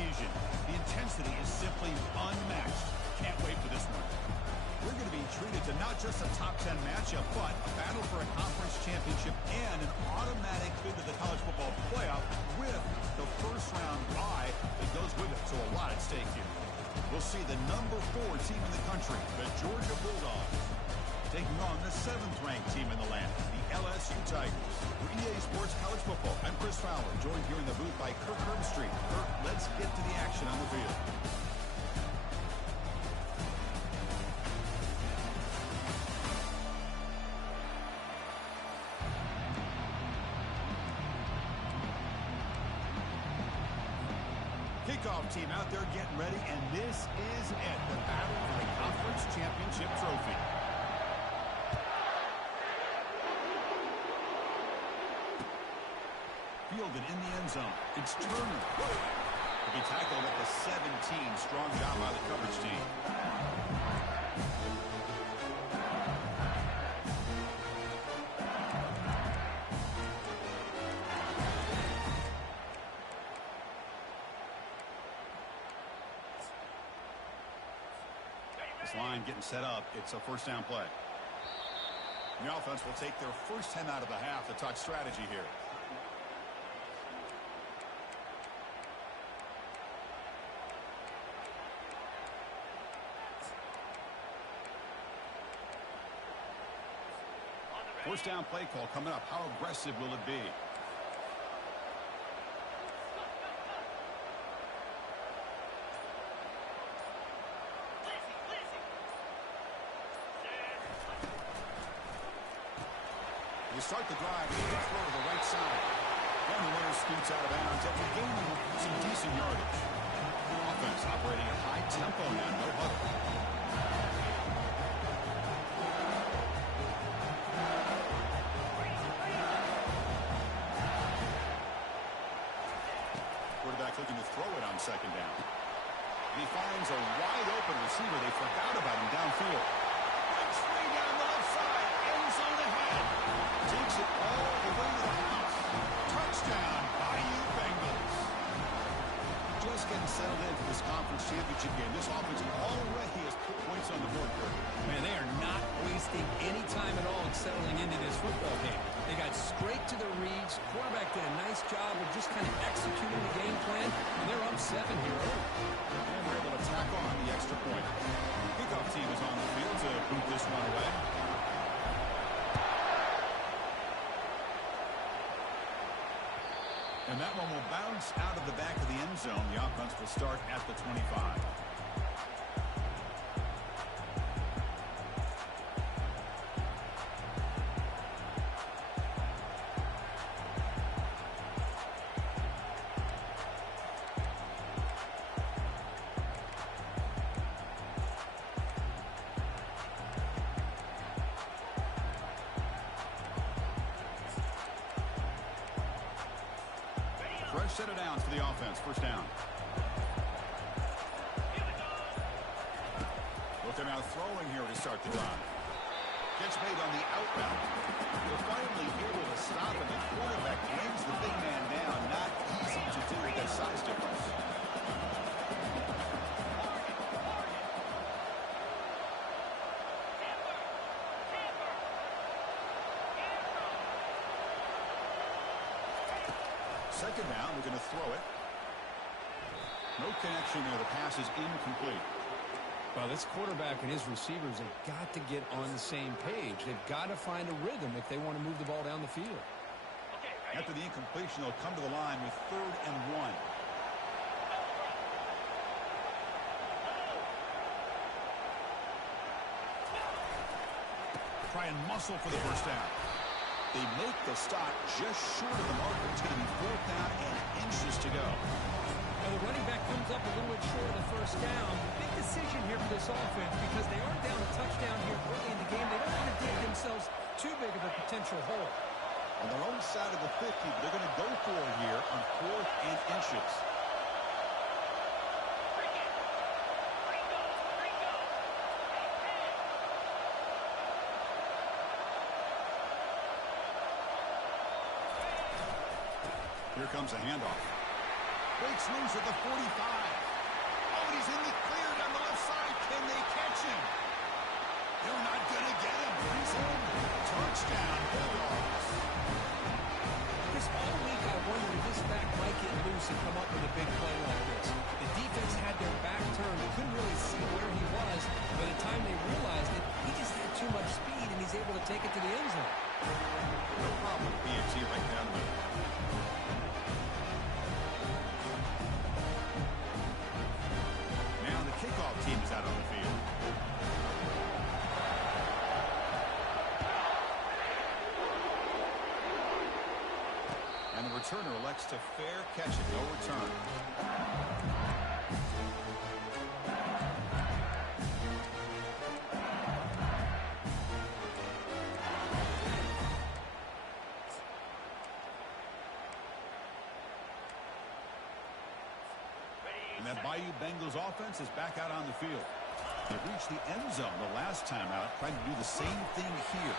occasion. The intensity is simply unmatched. Can't wait for this one. We're going to be treated to not just a top 10 matchup, but a battle for a conference championship and an automatic bid to the college football playoff with the first round bye that goes with it. So a lot at stake here. We'll see the number 4 team in the country, the Georgia Bulldogs, taking on the 7th-ranked team in the land, the LSU Tigers. For EA Sports College Football, I'm Chris Fowler, joined here in the booth by Kirk Herbstreit. Kirk, let's get to the action on the field. Kickoff team out there getting ready, and this is it, the battle for the conference championship trophy. Fielded in the end zone. It's Turner. To be tackled at the 17. Strong job by the coverage team. This line getting set up. It's a first down play. The offense will take their first 10 out of the half to talk strategy here. First down play call coming up. How aggressive will it be? They start the drive with a throw to the right side. And the runner scoots out of bounds after gaining some decent yardage. Offense operating at high tempo now. No huddle. Looking to throw it on second down. He finds a wide open receiver. They forgot about him downfield. Breaks way down the left side. End zone ahead. Takes it all the way to the house. Touchdown, Bayou Bengals. Just getting settled into this conference championship game. This offense already has put points on the board. Man, they are not wasting any time at all in settling into this football game. They got straight to the reads. Quarterback did a nice job of just kind of executing the game plan, and they're up 7 here early. And they're able to tack on the extra point. Kickoff team is on the field to boot this one away. And that one will bounce out of the back of the end zone. The offense will start at the 25. Fresh set of downs for the offense. First down. Looking out throwing here to start the drive. Catch made on the outbound. They're finally able to stop, and the quarterback brings the big man down. Not easy to do with that size difference. Second down, we're going to throw it. No connection there. The pass is incomplete. Well, this quarterback and his receivers have got to get on the same page. They've got to find a rhythm if they want to move the ball down the field. After the incompletion, they'll come to the line with 3rd and 1. Try and muscle for the first down. They make the stop just short of the marker. It's going to be 4th down and inches to go. Now the running back comes up a little bit short of the first down. Big decision here for this offense because they are down a touchdown here early in the game. They don't want to dig themselves too big of a potential hole. On their own side of the 50, they're going to go for it here on 4th and inches. Here comes a handoff. Breaks loose at the 45. Oh, and he's in the clear down the left side. Can they catch him? They're not going to get him. He's in. Touchdown, Bulldogs. Chris, all week I wondered if this back might get loose and come up with a big play like this. The defense had their back turned. Couldn't really see where he was. By the time they realized it, he just had too much speed, and he's able to take it to the end zone. No problem with BNT right down the middle. Now the kickoff team is out on the field. And the returner elects to fair catch it. No return. And that Bayou Bengals offense is back out on the field. They reached the end zone the last time out, trying to do the same thing here.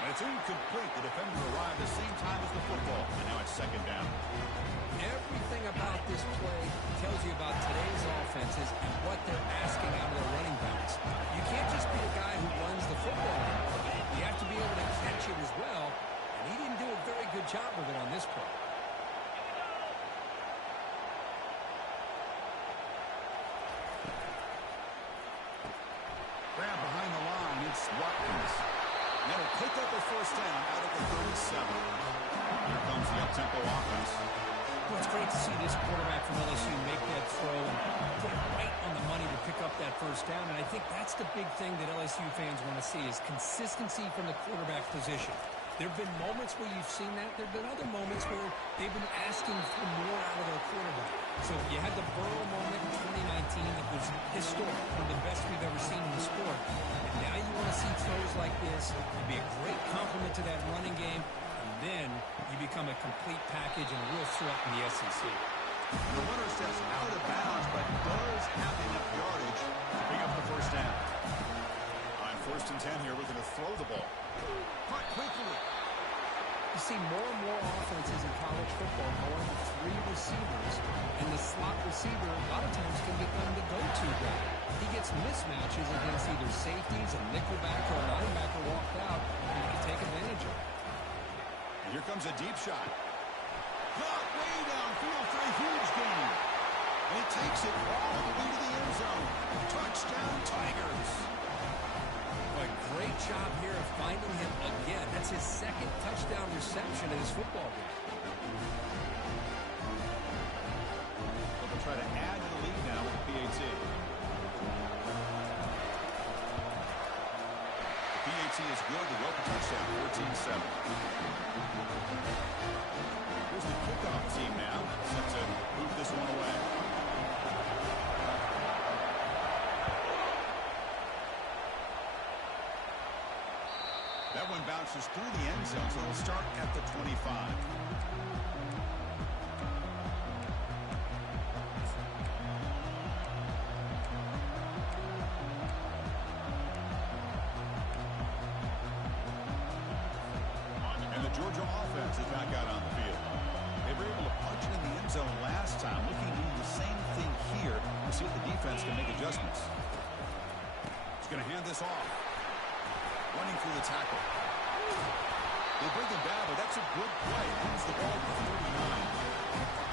And it's incomplete. The defender arrived at the same time as the football. And now it's second down. Everything about this play tells you about today's offenses and what they're asking out of their running backs. You can't just be a guy who runs the football anymore. You have to be able to catch it as well. And he didn't do a very good job of it on this play. Grab behind the line. It's Watkins. That'll pick up a first down out of the 37. Here comes the up-tempo offense. Well, it's great to see this quarterback from LSU make that throw and put it right on the money to pick up that first down. And I think that's the big thing that LSU fans want to see is consistency from the quarterback position. There have been moments where you've seen that. There have been other moments where they've been asking for more out of their quarterback. So you had the Burrow moment in 2019 that was historic, one of the best we've ever seen in the sport. And now you want to see throws like this. It'd be a great compliment to that running game. And then you become a complete package and a real threat in the SEC. The runner steps out of bounds, but does have enough yardage to pick up the first down. On 1st and 10 here, looking to throw the ball. Cut quickly. You see more and more offenses in college football going with 3 receivers, and the slot receiver a lot of times can become the go-to guy. He gets mismatches against either safeties, a nickelback, or a linebacker walked out, and he can take advantage of it. And here comes a deep shot. Caught way downfield for a huge gain. And he takes it all the way to the end zone. Touchdown, Tigers. A great job here of finding him again. That's his 2nd touchdown reception in his football game. Well, they'll try to add to the lead now with the PAT. The PAT is good. The open touchdown, 14-7. Here's the kickoff team now, set to move this one away. That one bounces through the end zone, so it'll start at the 25. And the Georgia offense is back out on the field. They were able to punch it in the end zone last time, looking to do the same thing here to see if the defense can make adjustments. He's going to hand this off. Running through the tackle. They bring him down, but that's a good play. Moves the ball to 39.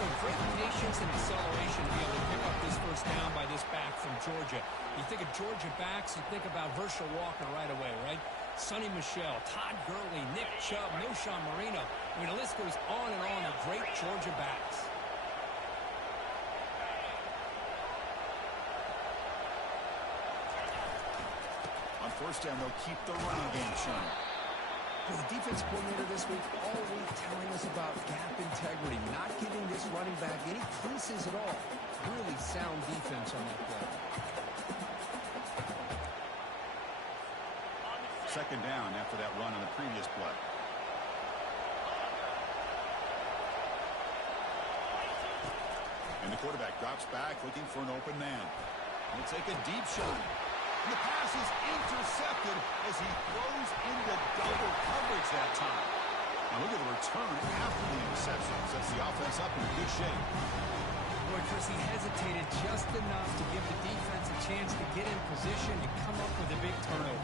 Well, great patience and acceleration to be able to pick up this first down by this back from Georgia. You think of Georgia backs, you think about Herschel Walker right away, right? Sonny Michel, Todd Gurley, Nick Chubb, Noshawn Marino. I mean, the list goes on and on of great Georgia backs. On first down, they'll keep the running game showing. Well, the defense coordinator this week all week telling us about gap integrity, not giving this running back any creases at all. Really sound defense on that play. Second down after that run on the previous play. And the quarterback drops back looking for an open man. He'll take a deep shot. And the pass is intercepted as he throws into double coverage that time. Now look at the return after the interception. Sets the offense up in good shape. Boy, Chris, he hesitated just enough to give the defense a chance to get in position and come up with a big turnover.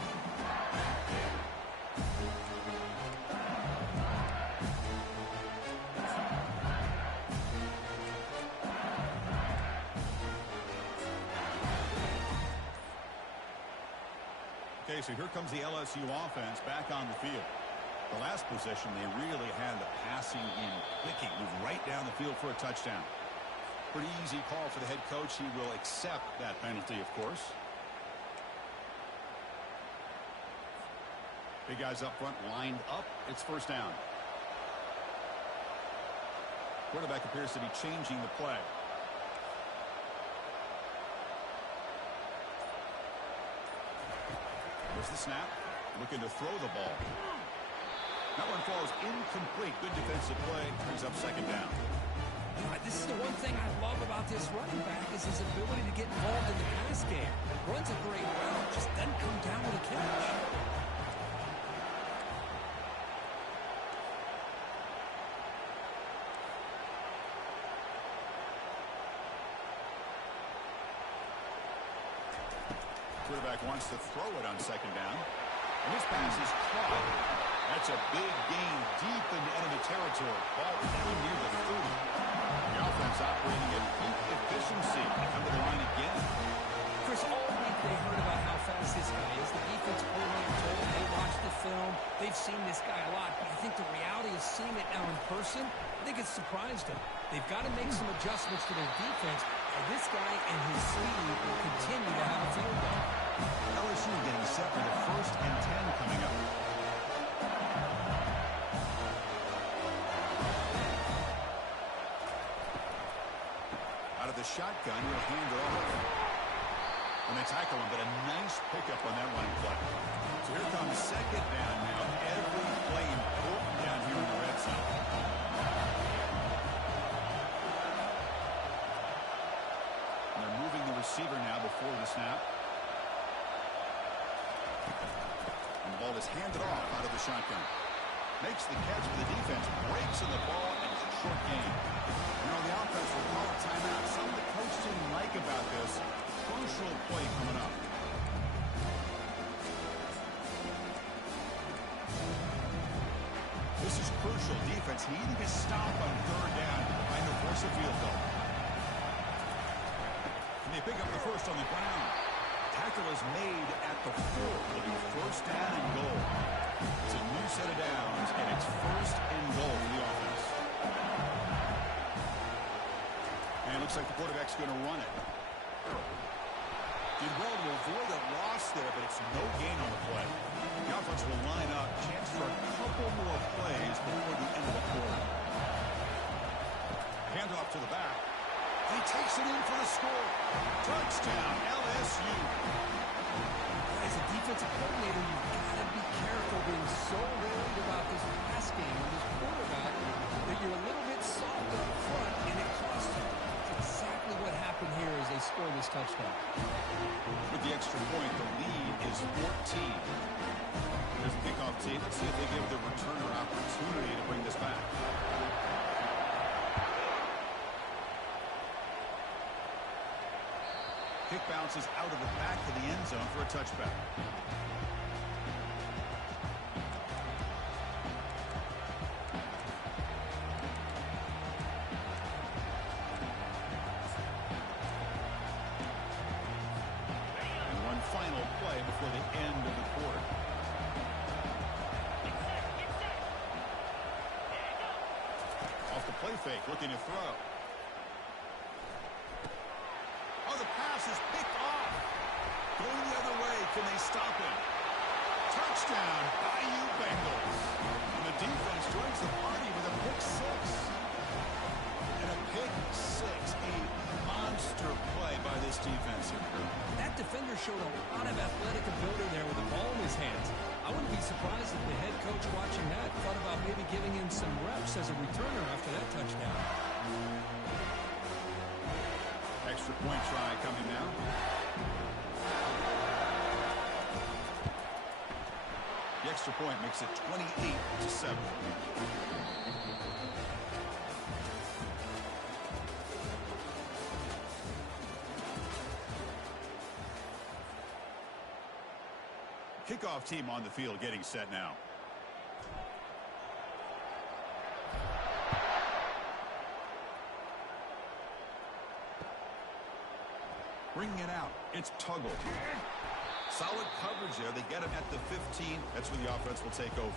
Okay, so here comes the LSU offense back on the field. The last possession, they really had the passing game clicking, moved right down the field for a touchdown. Pretty easy call for the head coach. He will accept that penalty, of course. Big guys up front lined up. It's first down. Quarterback appears to be changing the play. Here's the snap. Looking to throw the ball. That one falls incomplete. Good defensive play. Brings up second down. This is the one thing I love about this running back is his ability to get involved in the pass game. Runs a great route, just doesn't come down with a catch. Quarterback wants to throw it on second down. And this pass is caught. That's a big gain deep into enemy territory. Ball down near the 30. The offense operating at peak efficiency. They come to the line again. Chris, all week they heard about how fast this guy is. The defense coordinator told them they watched the film. They've seen this guy a lot. But I think the reality of seeing it now in person, I think it's surprised them. They've got to make some adjustments to their defense. And this guy and his speed will continue to have a field day. LSU getting set for the 1st and 10 coming up. Out of the shotgun, he'll hand it off. And they tackle him, but a nice pickup on that running play. So here comes second down now. Every play important down here in the red zone. And they're moving the receiver now before the snap. And the ball is handed off out of the shotgun. Makes the catch for the defense. Breaks in the ball, and it's a short game. You know, the offense will call a timeout. Something the coach didn't like about this. Crucial play coming up. This is crucial. Defense needing to stop on third down and to force a field goal. And they pick up the first on the ground. Tackle is made at the 4. It'll be first down and goal. It's a new set of downs, and it's first and goal for the offense. And it looks like the quarterback's going to run it. Did well to avoid a loss there, but it's no gain on the play. The offense will line up. Chance for a couple more plays before the end of the quarter. Hand off to the back. And he takes it in for the score. Touchdown, LSU. As a defensive coordinator, you've got to be careful being so worried about this pass game and this quarterback that you're a little bit soft up front, and it costs you. It's exactly what happened here as they score this touchdown. With the extra point, the lead is 14. There's the kickoff team. Let's see if they give the returner opportunity to bring this back. Kick bounces out of the back of the end zone for a touchback. And one final play before the end of the quarter. Off the play fake, looking to throw. Oh, the pass is picked off. Going the other way. Can they stop him? Touchdown, IU Bengals. And the defense joins the party with a pick 6. And a pick 6. A monster play by this defense here. That defender showed a lot of athletic ability there with the ball in his hands. I wouldn't be surprised if the head coach watching that thought about maybe giving him some reps as a returner after that touchdown. Extra point try coming now. The extra point makes it 28-7. kickoff team on the field getting set now. Bringing it out. It's Tuggle. Solid coverage there. They get him at the 15. That's where the offense will take over.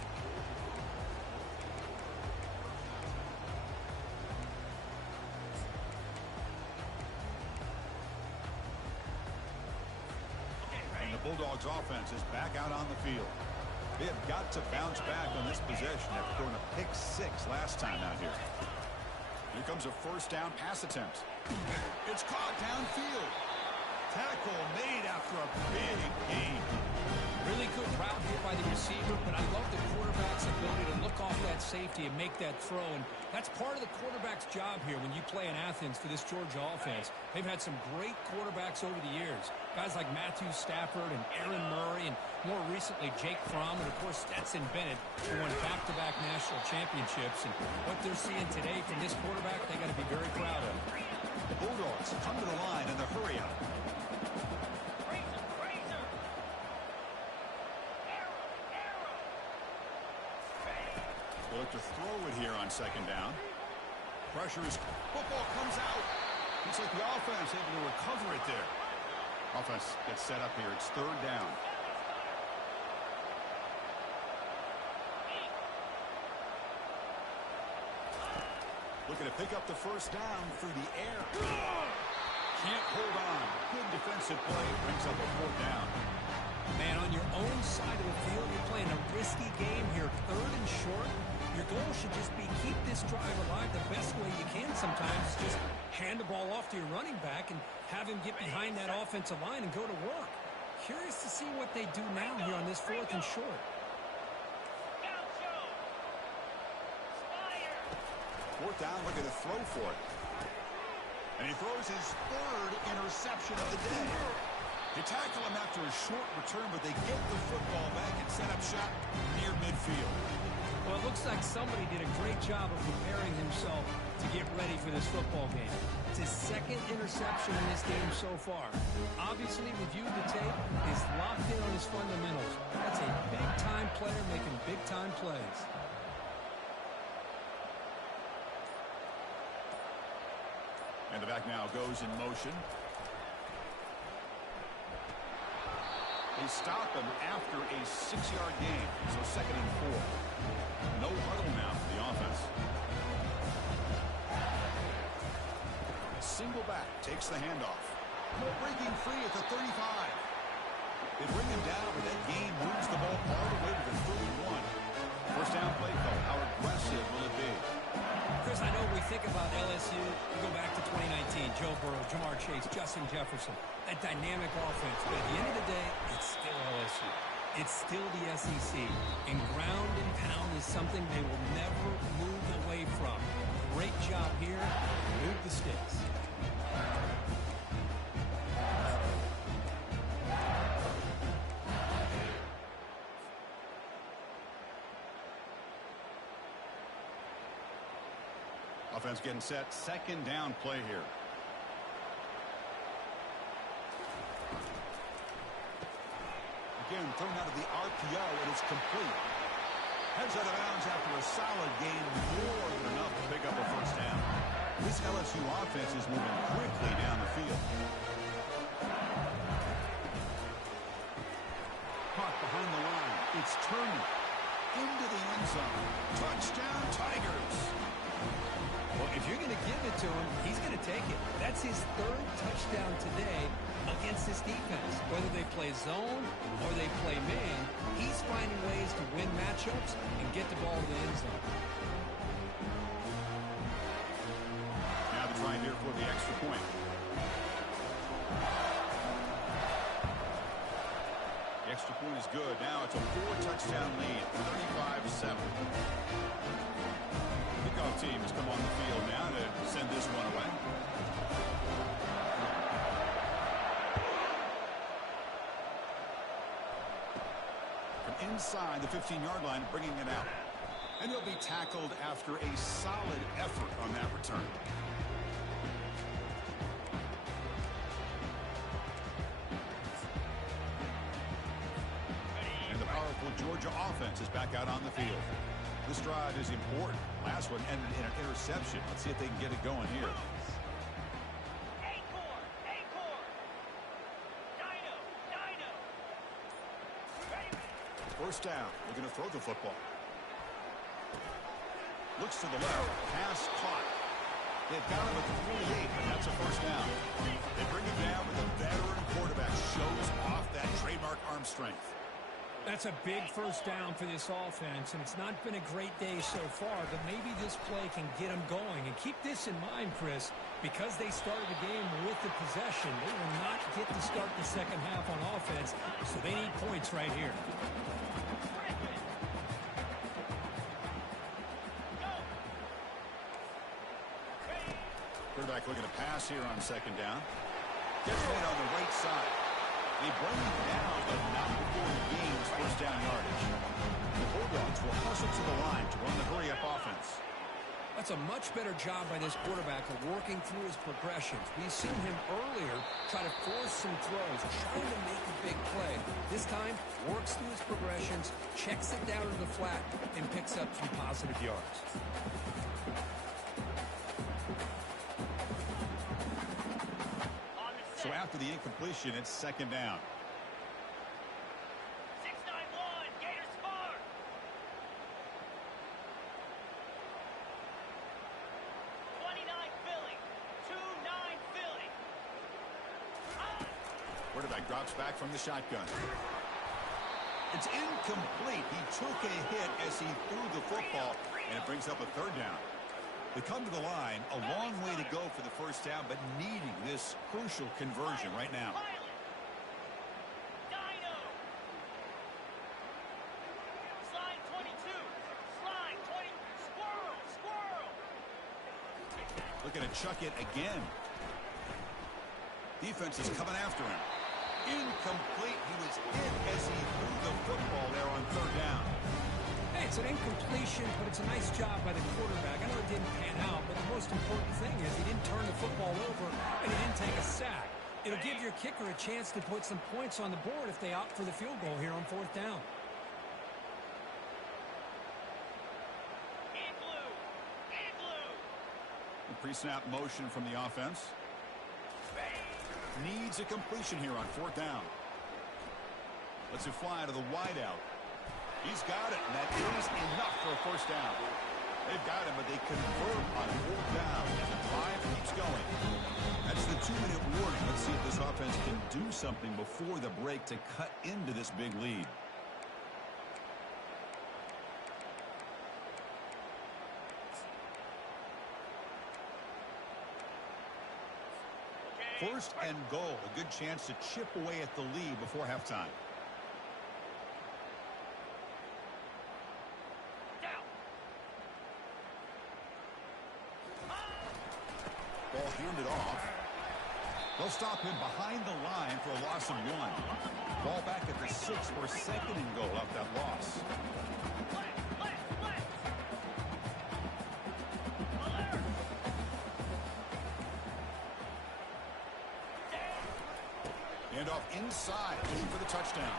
And the Bulldogs offense is back out on the field. They have got to bounce back on this possession after throwing a pick 6 last time out here. Here comes a first down pass attempt. It's caught downfield. Tackle made after a big gain. Really good route here by the receiver, but I love the quarterback's ability to look off that safety and make that throw. And that's part of the quarterback's job here when you play in Athens for this Georgia offense. They've had some great quarterbacks over the years. Guys like Matthew Stafford and Aaron Murray, and more recently Jake Fromm, and of course Stetson Bennett, who won back-to-back national championships. And what they're seeing today from this quarterback, they got to be very proud of. The Bulldogs come to the line in the hurry up. They look to throw it here on second down. Pressure is... Football comes out. Looks like the offense able to recover it there. Offense gets set up here. It's third down. Looking to pick up the first down through the air. Can't hold on. Good defensive play. Brings up a fourth down. Man, on your own side of the field, you're playing a risky game here. Third and short. Your goal should just be keep this drive alive the best way you can sometimes. Just hand the ball off to your running back and have him get behind that offensive line and go to work. Curious to see what they do now here on this fourth and short. Fourth down, looking to throw for it. And he throws his third interception of the day. They tackle him after a short return, but they get the football back and set up shop near midfield. Well, it looks like somebody did a great job of preparing himself to get ready for this football game. It's his second interception in this game so far. Obviously, reviewed the tape, he's locked in on his fundamentals. That's a big-time player making big-time plays. And the back now goes in motion. They stop him after a 6-yard gain, so second and 4. No huddle now for the offense. Single back takes the handoff. Breaking free at the 35. They bring him down, but that gain moves the ball all the way to the 31. First down play call. How aggressive will it be? Chris, I know we think about LSU. We go back to 2019. Joe Burrow, Jamar Chase, Justin Jefferson. That dynamic offense. But at the end of the day, it's still LSU. It's still the SEC. And ground and pound is something they will never move away from. Great job here. Move the sticks. Offense getting set. Second down play here. Again, thrown out of the RPO, and it's complete. Heads out of bounds after a solid gain, more than enough to pick up a first down. This LSU offense is moving quickly down the field. Caught behind the line. It's turning into the end zone. Touchdown, Tigers. Well, if you're going to give it to him, he's going to take it. That's his third touchdown today against this defense. Whether they play zone or they play man, he's finding ways to win matchups and get the ball to the end zone. Now they're trying here for the extra point. The extra point is good. Now it's a 4-touchdown lead, 35-7. Kickoff team has come on the field now to send this one away. From inside the 15-yard line, bringing it out. And he'll be tackled after a solid effort on that return. And the back out on the field. This drive is important. Last one ended in an interception. Let's see if they can get it going here. First down. They're going to throw the football. Looks to the left. Pass caught. They've got him at the 48, but that's a first down. They bring him down with a veteran quarterback. Shows off that trademark arm strength. That's a big first down for this offense, and it's not been a great day so far, but maybe this play can get them going. And keep this in mind, Chris, because they started the game with the possession, they will not get to start the second half on offense, so they need points right here. Quarterback looking to pass here on second down. Gets made on the right side. They bring him down, but not before he gains first down yardage. The Bulldogs will hustle to the line to run the hurry-up offense. That's a much better job by this quarterback of working through his progressions. We've seen him earlier try to force some throws, trying to make a big play. This time, works through his progressions, checks it down to the flat, and picks up some positive yards. So after the incompletion, it's second down. 6-9-1, Gators score. 29 Philly, 2-9 Philly. Quarterback drops back from the shotgun. It's incomplete. He took a hit as he threw the football, and it brings up a third down. They come to the line, a long way to go for the first down, but needing this crucial conversion right now. Dino. Slide 22. Slide 20. Squirrel. Looking to chuck it again. Defense is coming after him. Incomplete. He was hit as he threw the football there on third down. Hey, it's an incompletion, but it's a nice job by the quarterback. I know it didn't pan out, but the most important thing is he didn't turn the football over and he didn't take a sack. It'll give your kicker a chance to put some points on the board if they opt for the field goal here on fourth down. The pre-snap motion from the offense. Needs a completion here on fourth down. Lets it fly to the wideout. He's got it, and that is enough for a first down. They've got him, but they convert on fourth down, and the drive keeps going. That's the 2-minute warning. Let's see if this offense can do something before the break to cut into this big lead. First and goal, a good chance to chip away at the lead before halftime. Ball handed off. They'll stop him behind the line for a loss of 1. Ball back at the 6 for a second and goal off that loss. Hand off inside, looking for the touchdown.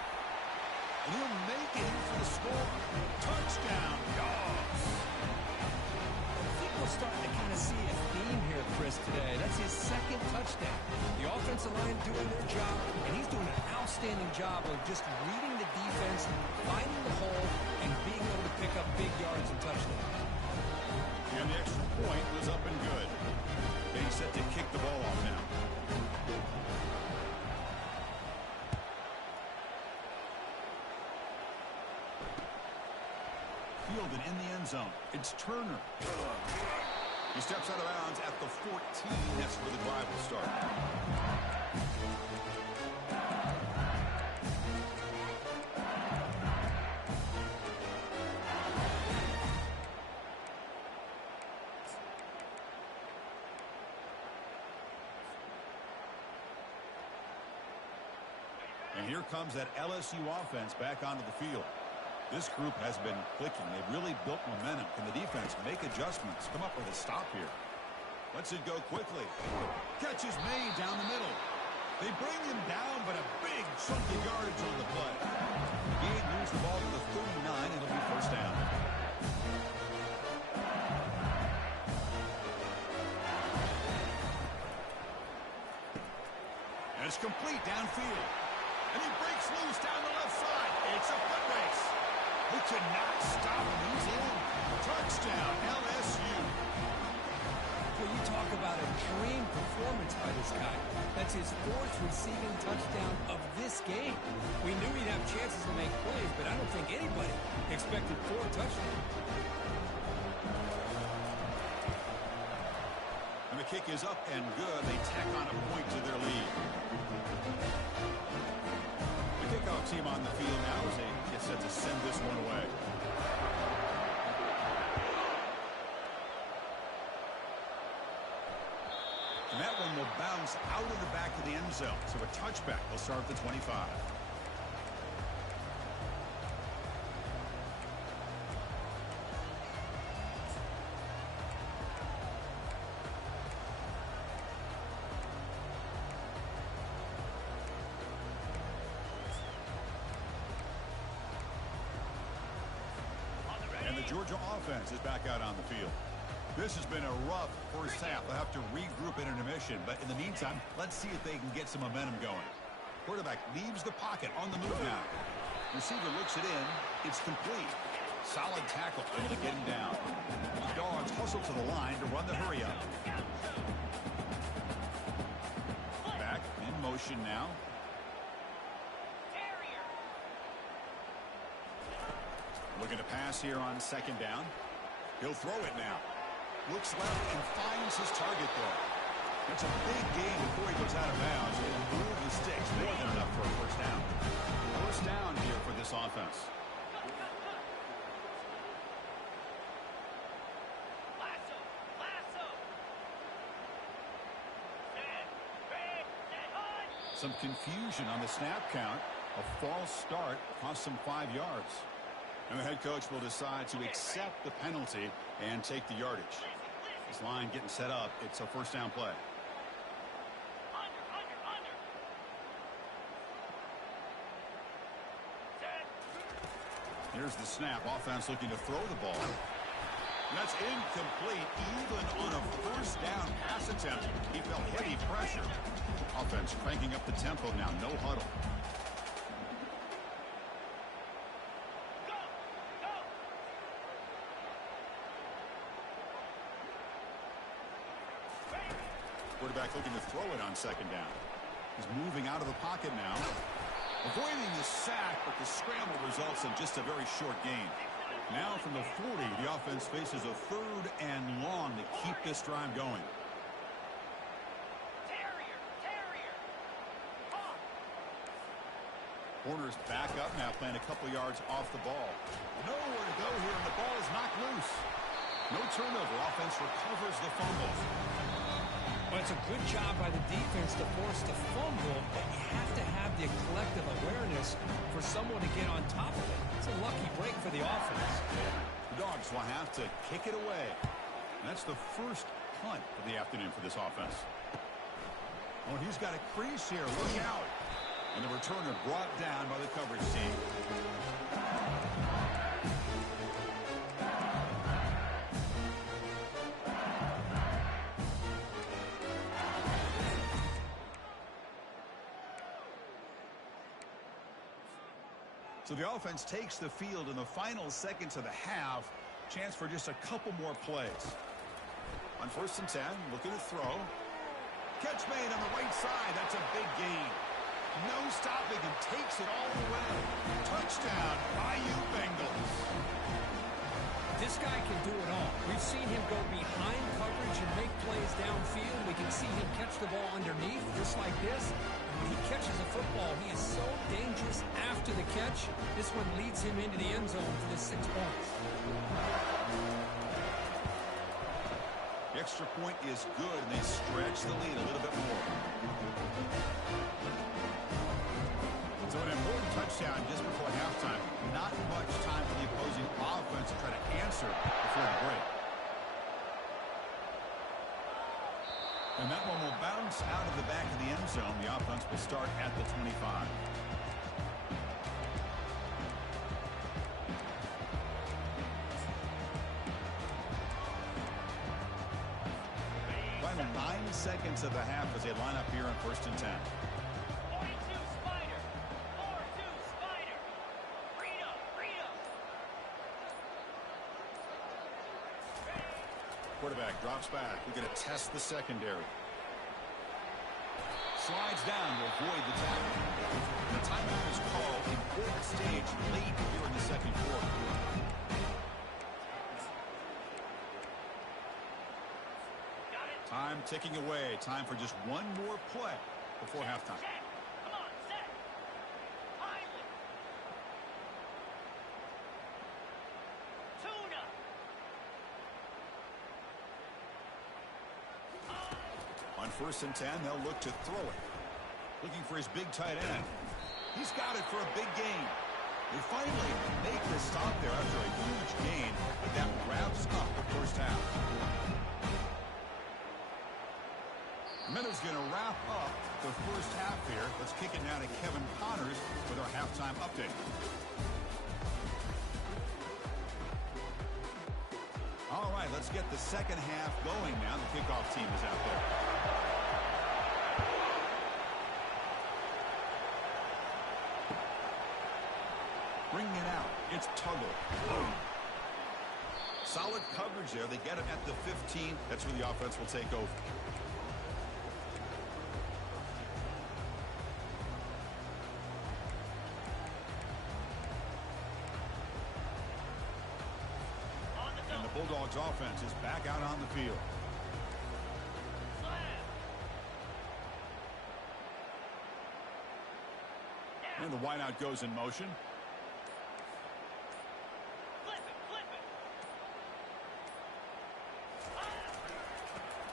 And he'll make it in for the score. Touchdown, Dogs. We're starting to kind of see a theme here, Chris, today. That's his second touchdown. The offensive line doing their job, and he's doing an outstanding job of just reading the defense, finding the hole, and being able to pick up big yards and touchdowns. And the extra point was up and good. Getting set to kick the ball off now. Fielded in the end zone. It's Turner. He steps out of bounds at the 14. That's where the drive will start. And here comes that LSU offense back onto the field. This group has been clicking. They've really built momentum. Can the defense make adjustments? Come up with a stop here. Lets it go quickly. Catch is made down the middle. They bring him down, but a big chunk of yardage on the play. The game moves the ball to the 39. It'll be first down. And it's complete downfield. And he breaks loose down the left side. It's a foot race. Who cannot stop him? He's in. Touchdown, LSU. Well, you talk about a dream performance by this guy. That's his 4th receiving touchdown of this game. We knew he'd have chances to make plays, but I don't think anybody expected 4 touchdowns. And the kick is up and good. They tack on a point to their lead. The kickoff team on the field now as they get set to send this one away. And that one will bounce out of the back of the end zone. So a touchback will start at the 25. And the Georgia offense is back out on the field. This has been a rough first half. They'll have to regroup in intermission. But in the meantime, let's see if they can get some momentum going. Quarterback leaves the pocket on the move now. Receiver looks it in. It's complete. Solid tackle, able to get him down. The Dogs hustle to the line to run the hurry up. Back in motion now. Looking to pass here on second down. He'll throw it now. Looks left and finds his target there. It's a big gain before he goes out of bounds. It'll move the sticks more than enough for a first down. First down here for this offense. Some confusion on the snap count. A false start cost them 5 yards. And the head coach will decide to accept the penalty and take the yardage. This line getting set up. It's a first down play. Here's the snap. Offense looking to throw the ball. That's incomplete. Even on a first down pass attempt, he felt heavy pressure. Offense cranking up the tempo now. No huddle. Quarterback looking to throw it on second down. He's moving out of the pocket now. Avoiding the sack, but the scramble results in just a very short gain. Now from the 40, the offense faces a 3rd and long to keep this drive going. Corners back up now, playing a couple yards off the ball. Nowhere to go here, and the ball is knocked loose. No turnover. Offense recovers the fumble. Well, it's a good job by the defense to force the fumble, but you have to have the collective awareness for someone to get on top of it. It's a lucky break for the offense. The Dogs will have to kick it away. And that's the first punt of the afternoon for this offense. Oh, he's got a crease here. Look out. And the returner brought down by the coverage team. So the offense takes the field in the final seconds of the half. Chance for just a couple more plays. On 1st and 10, looking to throw. Catch made on the right side. That's a big gain. No stopping and takes it all the way. Touchdown, Bayou Bengals. This guy can do it all. We've seen him go behind coverage and make plays downfield. We can see him catch the ball underneath, just like this. When he catches a football, he is so dangerous after the catch. This one leads him into the end zone for the 6 points. The extra point is good, and they stretch the lead a little bit more. So an important touchdown just before halftime. Not much time for the opposing offense to try to answer before the break. And that one will bounce out of the back of the end zone. The offense will start at the 25. Final 9 seconds of the half as they line up here on 1st and 10. 42 Spider. 4-2 Spider. Freedom. Quarterback drops back. We're going to test the secondary. Slides down to avoid the tackle. The timeout is called. Important stage late here in the second quarter. Time ticking away. Time for just one more play before halftime. Set. Come on, set. Highly. Tuna. On 1st and 10, they'll look to throw it. Looking for his big tight end. He's got it for a big gain. They finally make the stop there after a huge gain, but that wraps up the first half. Minute's going to wrap up the first half here. Let's kick it now to Kevin Connors with our halftime update. All right, let's get the second half going now. The kickoff team is out there. Bringing it out. It's Tuggle. Boom. Solid coverage there. They get it at the 15. That's where the offense will take over. And the Bulldogs offense is back out on the field. And the wideout goes in motion.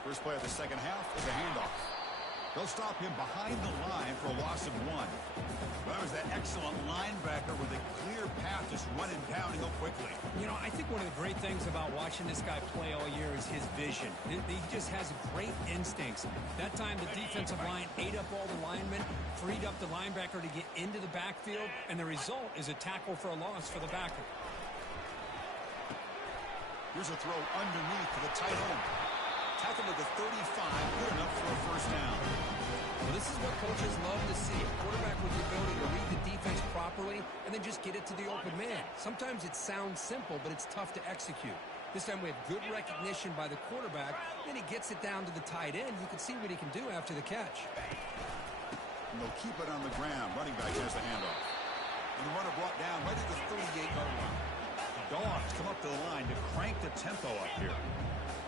First play of the second half is a handoff. They'll stop him behind the line for a loss of 1. That was that excellent linebacker with a clear path just running down and go quickly. You know, I think one of the great things about watching this guy play all year is his vision. He just has great instincts. That time the defensive line ate up all the linemen, freed up the linebacker to get into the backfield, and the result is a tackle for a loss for the backer. Here's a throw underneath to the tight end. Tackle at the 35, good enough for a first down. Well, this is what coaches love to see. A quarterback with the ability to read the defense properly and then just get it to the open man. Sometimes it sounds simple, but it's tough to execute. This time we have good recognition by the quarterback. Then he gets it down to the tight end. You can see what he can do after the catch. And they'll keep it on the ground. Running back has the handoff. And the runner brought down right at the 38-yard line. The Dogs come up to the line to crank the tempo up here.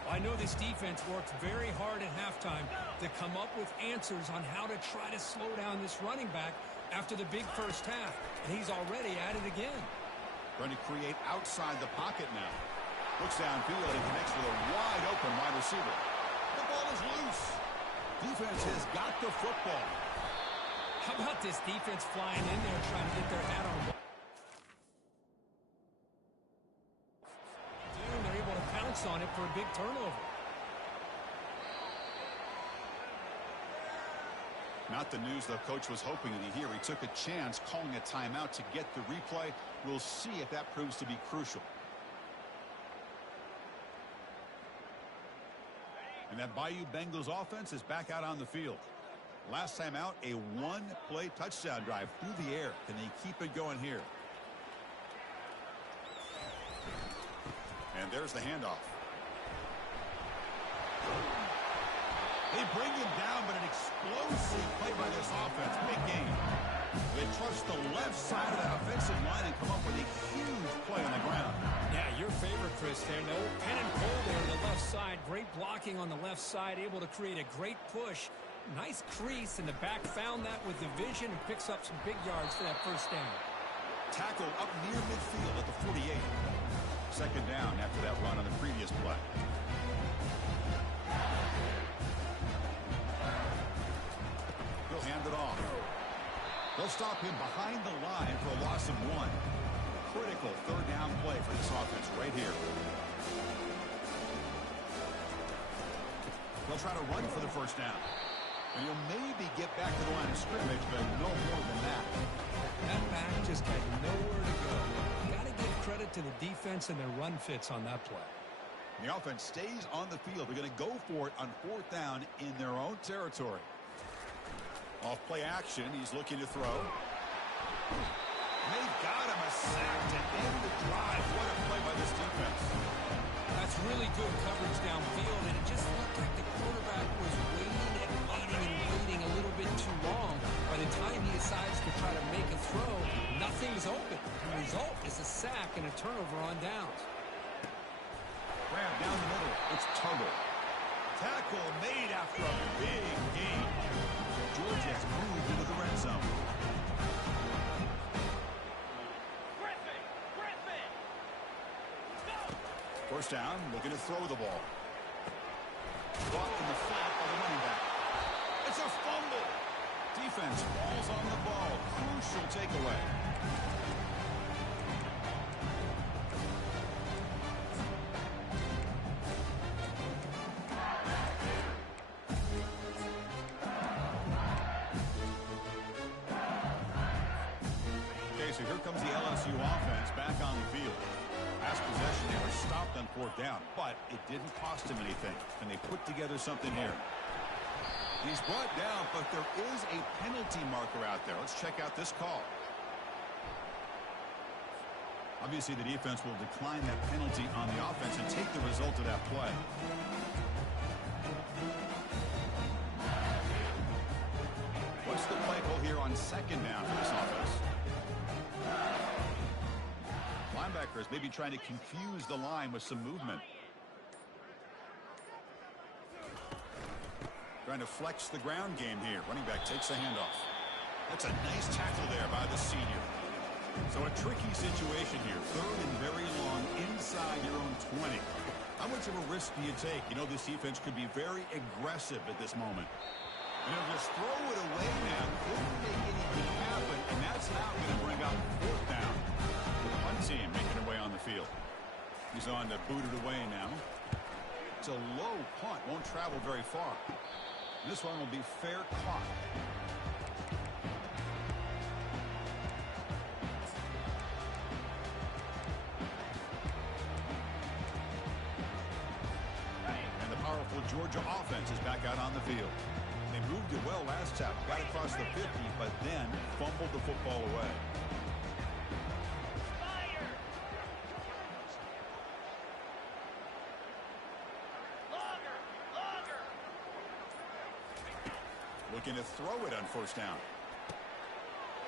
I know this defense worked very hard at halftime to come up with answers on how to try to slow down this running back after the big first half. And he's already at it again. Trying to create outside the pocket now. Looks downfield and connects with a wide open wide receiver. The ball is loose. Defense has got the football. How about this defense flying in there trying to get their hat on the ball? They're able to pounce on it for a big turnover. Not the news the coach was hoping to hear. He took a chance calling a timeout to get the replay. We'll see if that proves to be crucial. And that Bayou Bengals offense is back out on the field. Last time out, a one-play touchdown drive through the air. Can they keep it going here? And there's the handoff. They bring him down, but an explosive play by this offense. Big game. They trust the left side of that offensive line and come up with a huge play on the ground. Yeah, your favorite, Chris, there. No pen and pull there on the left side. Great blocking on the left side, able to create a great push. Nice crease, and the back found that with the vision and picks up some big yards for that first down. Tackle up near midfield at the 48. Second down after that run on the previous play. He'll hand it off. They'll stop him behind the line for a loss of 1. Critical third down play for this offense right here. They'll They'll try to run for the first down. And he'll maybe get back to the line of scrimmage, but no more than that. That back just had nowhere to go. Got to give credit to the defense and their run fits on that play. The offense stays on the field. They're going to go for it on fourth down in their own territory. Off play action. He's looking to throw. And they got him a sack to end the drive. What a play by this defense. That's really good coverage downfield, and it just looked like the quarterback was waiting a little bit too long. By the time he decides to try to make a throw, nothing's open. The result is a sack and a turnover on downs. Grab down the middle. It's Tuggle. Tackle made after a big gain. Georgia's moved into the red zone. Griffin! Go! First down, looking to throw the ball. Caught in the flat by the running back. It's a fumble. Defense falls on the ball. Crucial takeaway. So here comes the LSU offense back on the field. Last possession, they were stopped on fourth down, but it didn't cost him anything. And they put together something here. He's brought down, but there is a penalty marker out there. Let's check out this call. Obviously, the defense will decline that penalty on the offense and take the result of that play. What's the play call here on second down for this offense? Linebackers maybe trying to confuse the line with some movement. Trying to flex the ground game here. Running back takes the handoff. That's a nice tackle there by the senior. So a tricky situation here. Third and very long inside your own 20. How much of a risk do you take? You know this defense could be very aggressive at this moment. And they'll just throw it away now. Couldn't make anything happen, and that's now going to bring up fourth down. The punt team making their way on the field. He's on to boot it away now. It's a low punt. Won't travel very far. And this one will be fair caught. And the powerful Georgia offense is back out on the field. They moved it well last time, got across the 50, but then fumbled the football away. Longer! Looking to throw it on first down.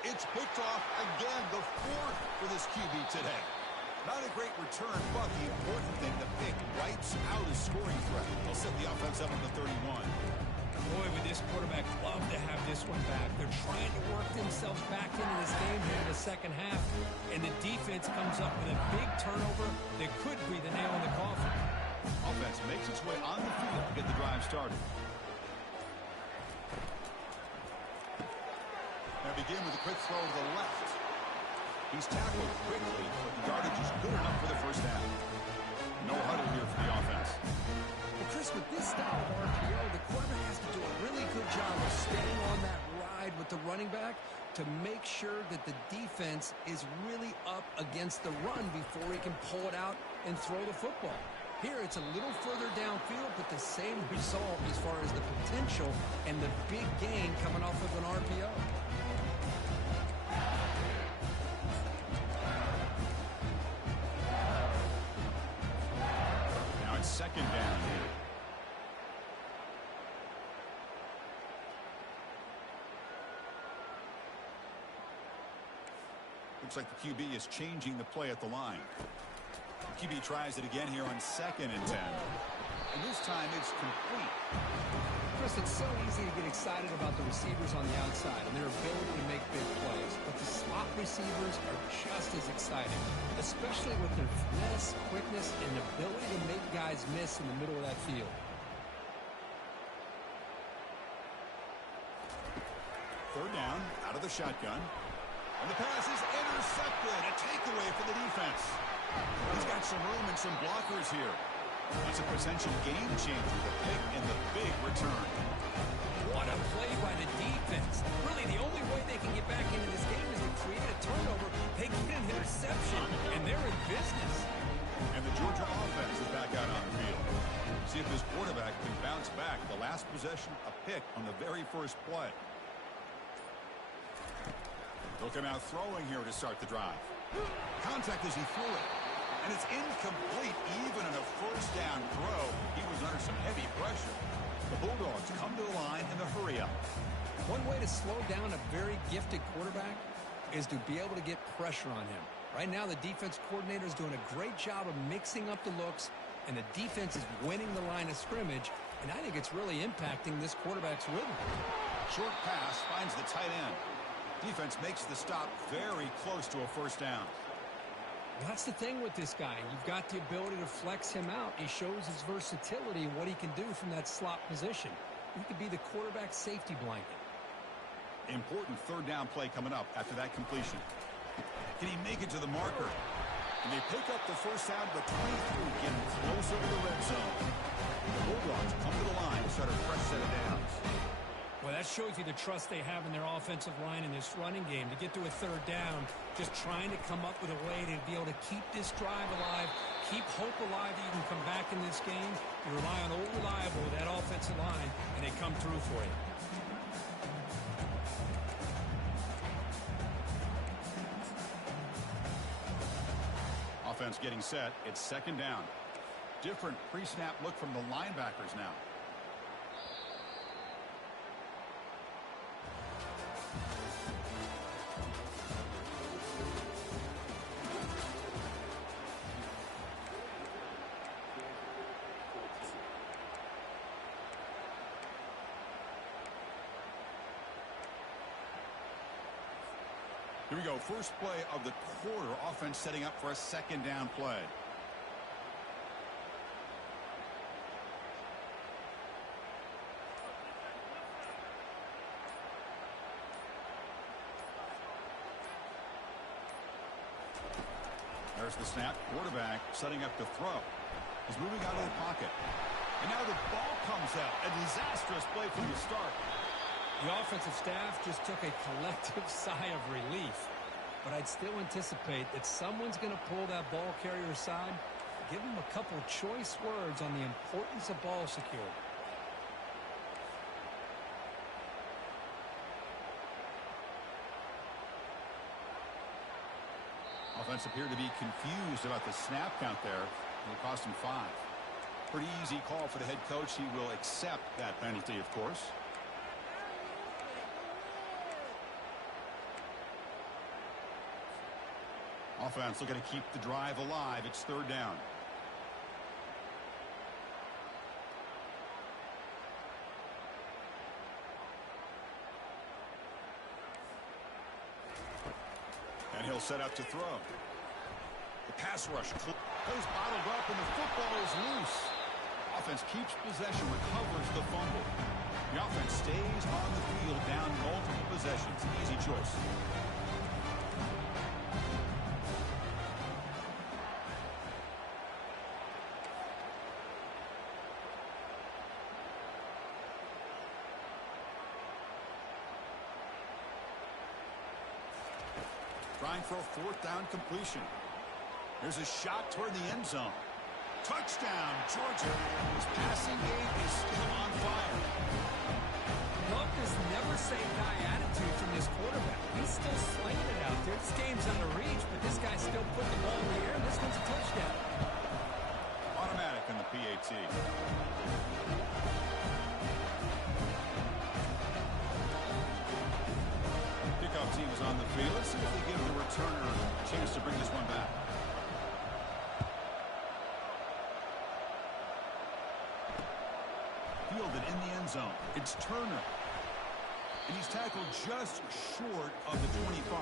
It's picked off again, the fourth for this QB today. Not a great return, but the important thing, the pick wipes out a scoring threat. They'll set the offense up at the 31. Boy, would this quarterback love to have this one back. They're trying to work themselves back into this game here in the second half. And the defense comes up with a big turnover that could be the nail in the coffin. Offense makes its way on the field to get the drive started. Now begin with a quick throw to the left. He's tackled quickly, but the yardage is good enough for the first down. No huddle here for the offense. Well, Chris, with this style of RPO, the quarterback has to do a really good job of staying on that ride with the running back to make sure that the defense is really up against the run before he can pull it out and throw the football. Here, it's a little further downfield, but the same result as far as the potential and the big gain coming off of an RPO. Now it's second down here. Looks like the QB is changing the play at the line. The QB tries it again here on 2nd and 10. And this time it's complete. Chris, it's so easy to get excited about the receivers on the outside and their ability to make big plays. But the slot receivers are just as exciting, especially with their finesse, quickness, and ability to make guys miss in the middle of that field. Third down, out of the shotgun. And the pass is intercepted. A takeaway for the defense. He's got some room and some blockers here. That's a potential game changer, the pick and the big return. What a play by the defense. Really, the only way they can get back into this game is to create a turnover. They get an interception, and they're in business. And the Georgia offense is back out on the field. See if this quarterback can bounce back. The last possession, a pick on the very first play. They'll come out throwing here to start the drive. Contact as he threw it. And it's incomplete even in a first down throw. He was under some heavy pressure. The Bulldogs come to the line in the hurry-up. One way to slow down a very gifted quarterback is to be able to get pressure on him. Right now, the defense coordinator is doing a great job of mixing up the looks, and the defense is winning the line of scrimmage, and I think it's really impacting this quarterback's rhythm. Short pass finds the tight end. Defense makes the stop very close to a first down. Well, that's the thing with this guy. You've got the ability to flex him out. He shows his versatility and what he can do from that slot position. He could be the quarterback safety blanket. Important third down play coming up after that completion. Can he make it to the marker? And they pick up the first down, but 23 getting closer to the red zone. The Bulldogs come to the line to start a fresh set of downs. Well, that shows you the trust they have in their offensive line in this running game. To get to a third down, just trying to come up with a way to be able to keep this drive alive, keep hope alive that you can come back in this game. You rely on Old Reliable with that offensive line, and they come through for you. Offense getting set. It's second down. Different pre-snap look from the linebackers now. Here we go. First play of the quarter. Offense setting up for a second down play. There's the snap. Quarterback setting up to throw. He's moving out of the pocket. And now the ball comes out. A disastrous play from the start. The offensive staff just took a collective sigh of relief. But I'd still anticipate that someone's going to pull that ball carrier aside, give him a couple choice words on the importance of ball security. Offense appeared to be confused about the snap count there. It cost him 5. Pretty easy call for the head coach. He will accept that penalty, of course. Offense looking to keep the drive alive. It's third down. And he'll set up to throw. The pass rush goes bottled up and the football is loose. Offense keeps possession, recovers the fumble. The offense stays on the field down multiple possessions. Easy choice. Trying for a fourth down completion. There's a shot toward the end zone. Touchdown, Georgia. His passing game is still on fire. Love this never say die attitude from this quarterback. He's still slinging it out there. This game's under reach, but this guy's still putting the ball in the air, and this one's a touchdown. Automatic in the PAT. Kickoff team is on the field. Let's see if they give the returner a chance to bring this one back. Fielded in the end zone. It's Turner. And he's tackled just short of the 25.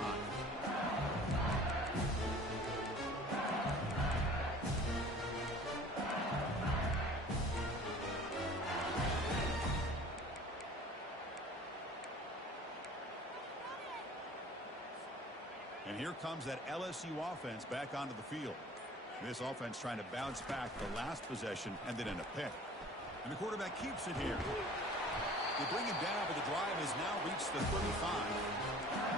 And here comes that LSU offense back onto the field. This offense trying to bounce back the last possession, ended in a pick. And the quarterback keeps it here. They bring him down, but the drive has now reached the 35.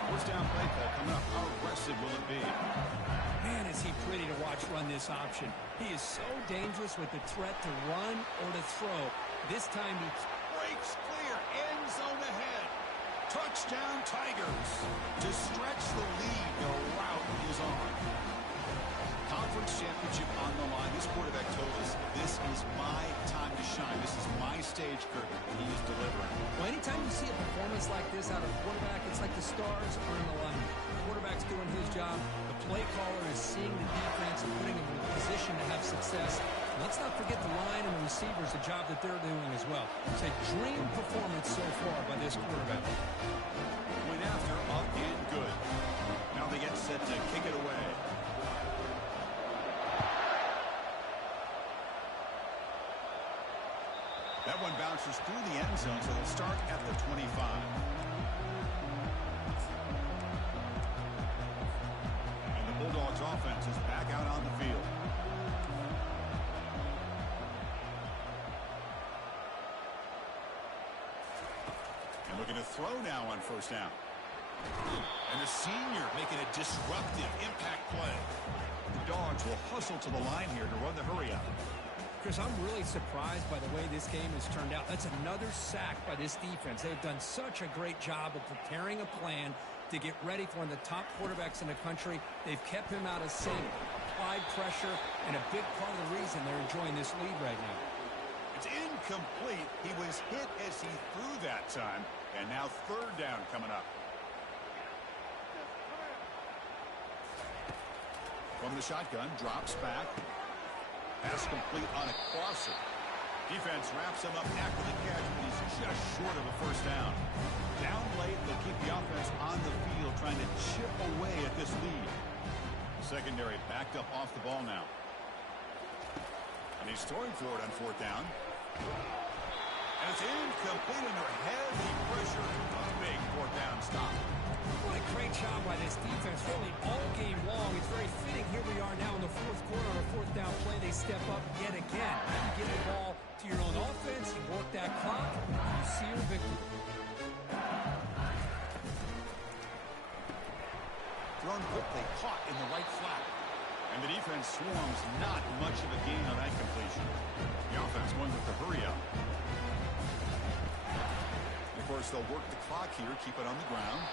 First down play call coming up. How aggressive will it be? Man, is he pretty to watch run this option. He is so dangerous with the threat to run or to throw. This time he Breaks clear. End zone ahead. Touchdown Tigers. To stretch the lead, the route is on. Conference championship on the line. This quarterback told us, this is my time to shine. This is my stage curtain. He is delivering. Well, anytime you see a performance like this out of a quarterback, it's like the stars are in alignment. The quarterback's doing his job. The play caller is seeing the defense and putting them in a position to have success. Let's not forget the line and the receivers, the job that they're doing as well. It's a dream performance so far by this quarterback. Went after, up and good. Now they get set to kick it away. That one bounces through the end zone, so they'll start at the 25. And the Bulldogs offense is back out on the field. And looking to throw now on first down. And the senior making a disruptive impact play. The Dogs will hustle to the line here to run the hurry up. Chris, I'm really surprised by the way this game has turned out. That's another sack by this defense. They've done such a great job of preparing a plan to get ready for one of the top quarterbacks in the country. They've kept him out of sync, applied pressure, and a big part of the reason they're enjoying this lead right now. It's incomplete. He was hit as he threw that time, and now third down coming up. From the shotgun, drops back. Pass complete on a crosser. Defense wraps him up after the catch, but he's just short of a first down. Down late, they'll keep the offense on the field trying to chip away at this lead. Secondary backed up off the ball now. And he's throwing for it on fourth down. And it's incomplete under heavy pressure. A big fourth down stop. What a great job by this defense, really all game long. It's very fitting. Here we are now in the fourth quarter on a fourth down play. They step up yet again. You get the ball to your own offense, you work that clock, you see your victory. Thrown quickly, caught in the right flat. And the defense swarms, not much of a gain on that completion. The offense going with the hurry up. Of course, they'll work the clock here, keep it on the ground.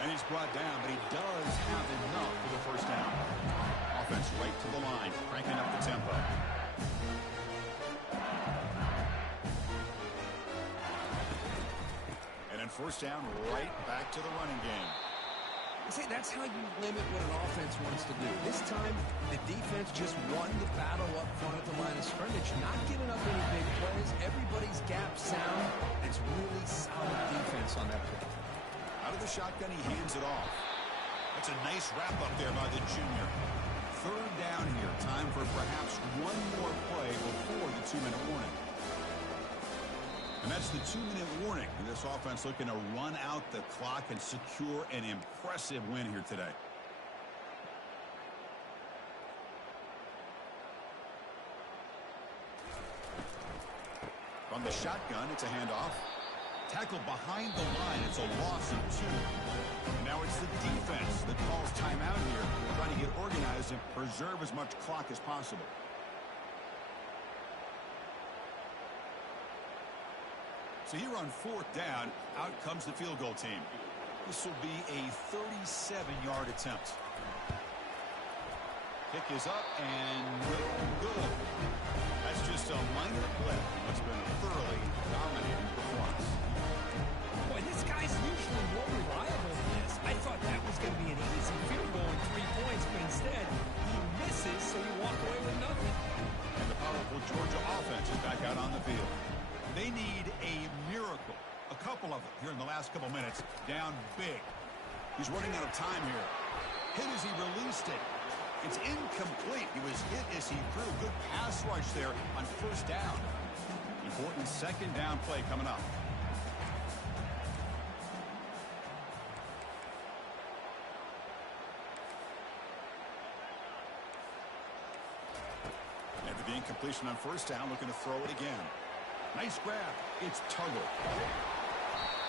And he's brought down, but he does have enough for the first down. Offense right to the line, cranking up the tempo. And then first down, right back to the running game. See, that's how you limit what an offense wants to do. This time, the defense just won the battle up front at the line of scrimmage, not giving up any big plays. Everybody's gap sound. It's really solid defense on that play. Out of the shotgun, he hands it off. That's a nice wrap up there by the junior. Third down here. Time for perhaps one more play before the 2-minute warning. And that's the 2-minute warning. This offense looking to run out the clock and secure an impressive win here today. From the shotgun, it's a handoff. Tackled behind the line. It's a loss of 2. And now it's the defense that calls timeout here, trying to get organized and preserve as much clock as possible. So here on fourth down, out comes the field goal team. This will be a 37-yard attempt. Kick is up and no good. That's just a minor blip. It's been a thoroughly dominating performance. Boy, this guy's usually more reliable than this. I thought that was going to be an easy field goal and 3 points, but instead he misses, so you walk away with nothing. And the powerful Georgia offense is back out on the field. They need a miracle. A couple of them here in the last couple minutes. Down big. He's running out of time here. Hit as he released it. It's incomplete. He was hit as he threw. Good pass rush there on first down. Important second down play coming up. completion on first down, looking to throw it again. Nice grab. It's Tuggle.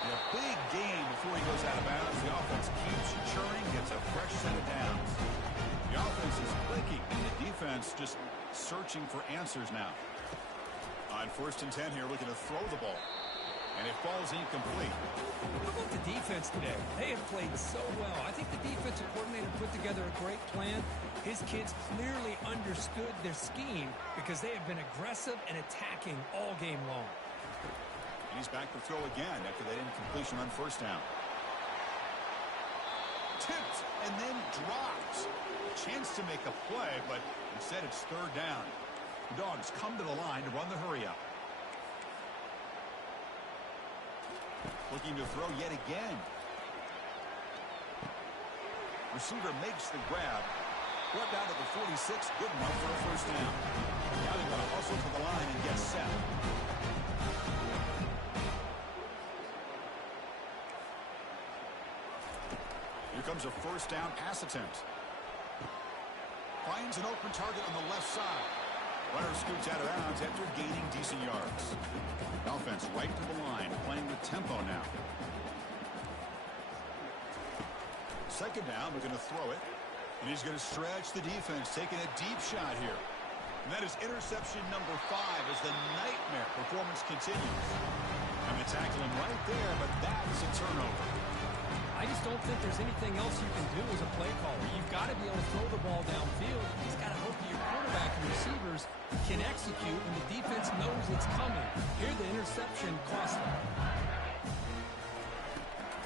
And a big gain before he goes out of bounds. The offense keeps churning, gets a fresh set of downs. The offense is clicking, and the defense just searching for answers now. On 1st and 10 here, looking to throw the ball. And it falls incomplete. How about the defense today? They have played so well. I think the defensive coordinator put together a great plan. His kids clearly understood their scheme because they have been aggressive and attacking all game long. And he's back to throw again after that incompletion on first down. Tipped and then dropped. A chance to make a play, but instead it's 3rd down. The Dogs come to the line to run the hurry up. Looking to throw yet again. Receiver makes the grab. Brought down to the 46. Good enough for a first down. Now they've got to hustle to the line and get set. Here comes a first down pass attempt. Finds an open target on the left side. Runner scoots out of bounds after gaining decent yards. Offense right to the line, playing with tempo now. 2nd down, we're going to throw it. And he's going to stretch the defense, taking a deep shot here. And that is interception number 5 as the nightmare performance continues. And they tackle him right there, but that is a turnover. I just don't think there's anything else you can do as a play caller. You've got to be able to throw the ball downfield. You just got to hope that your quarterback and receivers can execute when the defense knows it's coming. Here, the interception cost them.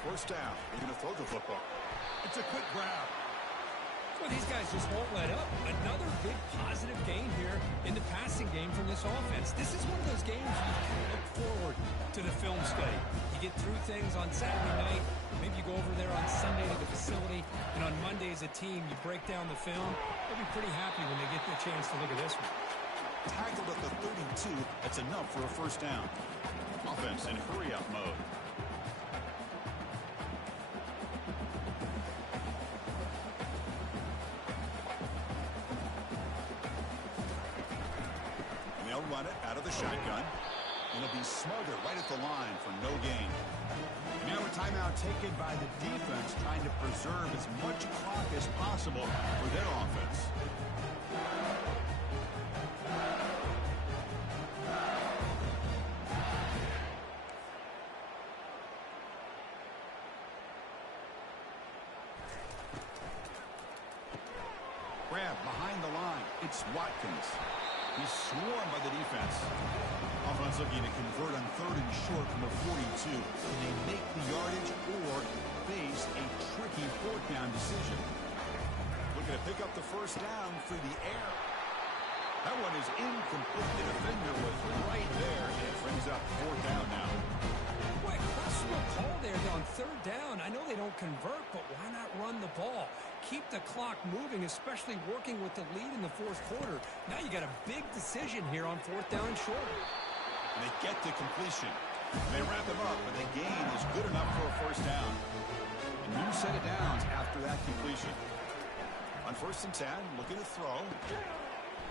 First down. They're going to throw the football. It's a quick grab. Well, these guys just won't let up. Another big positive gain here in the passing game from this offense. This is one of those games you look forward to the film study. You get through things on Saturday night. Maybe you go over there on Sunday to the facility, and on Monday as a team, you break down the film. They'll be pretty happy when they get the chance to look at this one. Tackled at the 32. That's enough for a first down. Offense in hurry-up mode. Run it out of the shotgun. And it'll be smothered right at the line for no gain. And now a timeout taken by the defense, trying to preserve as much clock as possible for their offense. Grab behind the line. It's Watkins. He's swarmed by the defense. Offense looking to convert on 3rd and short from the 42. Can they make the yardage or face a tricky 4th down decision? Looking to pick up the first down through the air. That one is incomplete. The defender was right there, and it brings up 4th down now. Boy, questionable call there on 3rd down. I know they don't convert, but why not run the ball? Keep the clock moving, especially working with the lead in the 4th quarter. Now you got a big decision here on 4th down and short. And they get the completion. They wrap him up, but the gain is good enough for a first down. A new set of downs after that completion. On 1st and 10, looking to throw.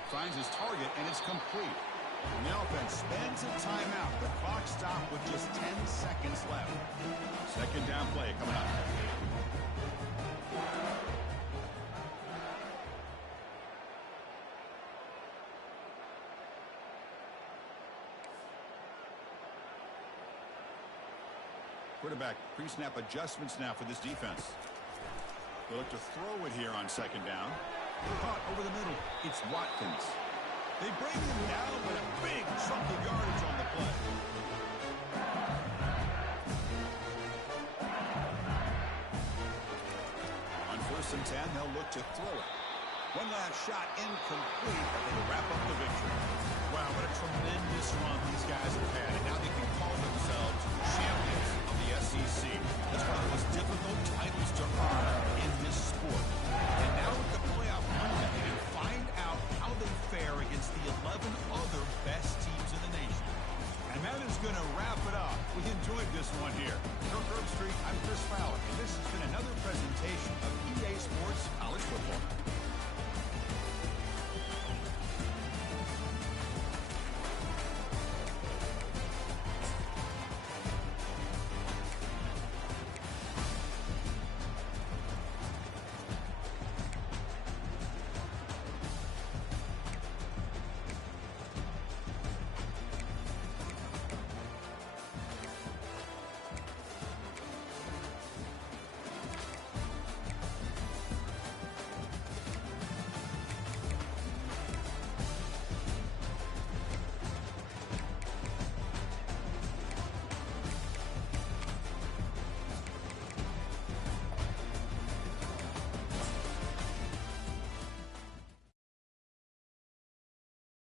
Finds his target, and it's complete. And the offense spends a timeout. The clock stopped with just 10 seconds left. 2nd down play coming up. Quarterback pre-snap adjustments now for this defense. They look to throw it here on 2nd down. Caught over the middle. It's Watkins. They bring him down with a big chunk of yardage on the play. On 1st and 10, they'll look to throw it. One last shot incomplete, but they wrap up the victory. Wow, what a tremendous run these guys have had, and now they can call themselves champions of the SEC. That's one of the most difficult titles to earn in this sport. And now with the playoff Monday, they can find out how they fare against the 11 other best teams in the nation. And that is going to wrap it up. We enjoyed this one here. For Herb Street, I'm Chris Fowler, and this has been another presentation of EA Sports College Football.